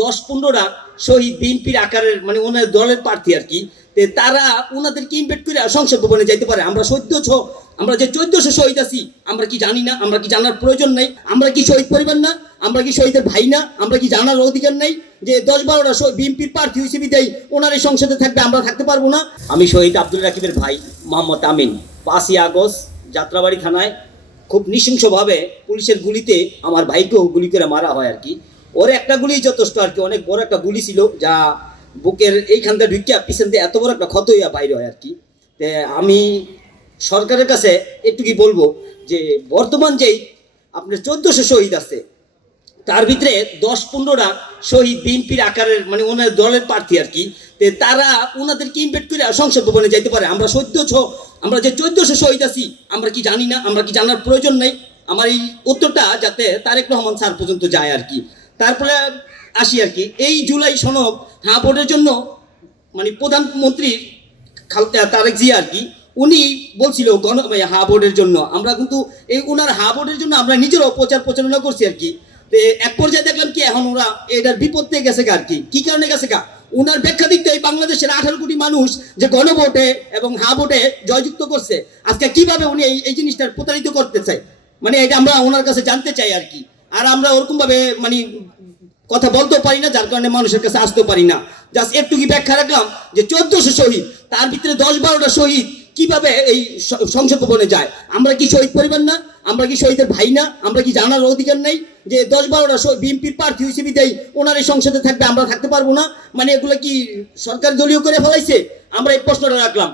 10-15টা শহীদ বিএনপির আকারের মানে ওনার দলের প্রার্থী আর কি, তারা ওনাদেরকে ইনভাইট করে সংসদ ভবনে যাইতে পারে। আমরা আমরা যে 1400 শহীদ আছি আমরা কি জানি না? আমরা কি জানার প্রয়োজন নাই? আমরা কি শহীদ পরিবার না? আমরা কি শহীদের ভাই না? আমরা কি জানার অধিকার নাই যে 10-12টা বিএনপির প্রার্থী হয়েছে বিদায় ওনার এই সংসদে থাকবে, আমরা থাকতে পারবো না? আমি শহীদ আব্দুল রাকিবের ভাই মোহাম্মদ আমিন 5ই আগস্ট যাত্রাবাড়ি থানায় খুব নৃশংসভাবে পুলিশের গুলিতে আমার ভাইকেও গুলি করে মারা হয় আর কি। ওর একটা গুলি যথেষ্ট আর কি, অনেক বড় একটা গুলি ছিল যা বুকের এইখানটা ঢুকিয়া পিছন দিয়ে এত বড় একটা ক্ষত হইয়া বাইরে হয় আর কি। আমি সরকারের কাছে একটু কি বলবো যে বর্তমান যেই আপনার 1400 শহীদ আছে তার ভিতরে 10-15টা শহীদ বিএনপির আকারের মানে ওনার দলের প্রার্থী আর কি, তারা ওনাদেরকে ইনভাইট করে সংসদ ভবনে যাইতে পারে। আমরা যে 1400 শহীদ আছি আমরা কি জানি না? আমরা কি জানার প্রয়োজন নাই? আমার এই উত্তরটা যাতে তারেক রহমান স্যার পর্যন্ত যায় আর কি। তারপরে আসি আর কি, এই জুলাই সনদ হ্যাঁ ভোটের জন্য মানে প্রধানমন্ত্রী তারেক জিয়া আর কি, উনি বলছিল হা বোর্ডের জন্য। আমরা কিন্তু এই ওনার হা বোর্ডের জন্য আমরা নিজেরাও প্রচারণা করছি আর কি। এক পর্যায়ে দেখলাম কি এখন ওরা এটার বিপদে গেছে আর কি। কি কারণে গেছে গা? ওনার ব্যাখ্যা দিতে এই বাংলাদেশের 18 কোটি মানুষ যে গণভোটে এবং হা ভোটে জয়যুক্ত করছে, আজকে কিভাবে উনি এই জিনিসটার প্রতারিত করতে চায়, মানে এটা আমরা ওনার কাছে জানতে চাই আর কি। আর আমরা ওরকম ভাবে মানে কথা বলতেও পারি না, যার কারণে মানুষের কাছে আসতেও পারি না। জাস্ট একটুকি ব্যাখ্যা রাখলাম যে 1400 শহীদ, তার ভিতরে 10-12টা শহীদ কিভাবে এই সংসদ ভবনে যায়? আমরা কি শহীদ পরিবার না? আমরা কি শহীদের ভাই না? আমরা কি জানার অধিকার নাই যে 10-12টা বিএনপির প্রার্থী হয়েছে বিদায় ওনার এই সংসদে থাকবে, আমরা থাকতে পারবো না? মানে এগুলো কি সরকার দলীয় করে ফেলাইছে? আমরা এই প্রশ্নটা রাখলাম।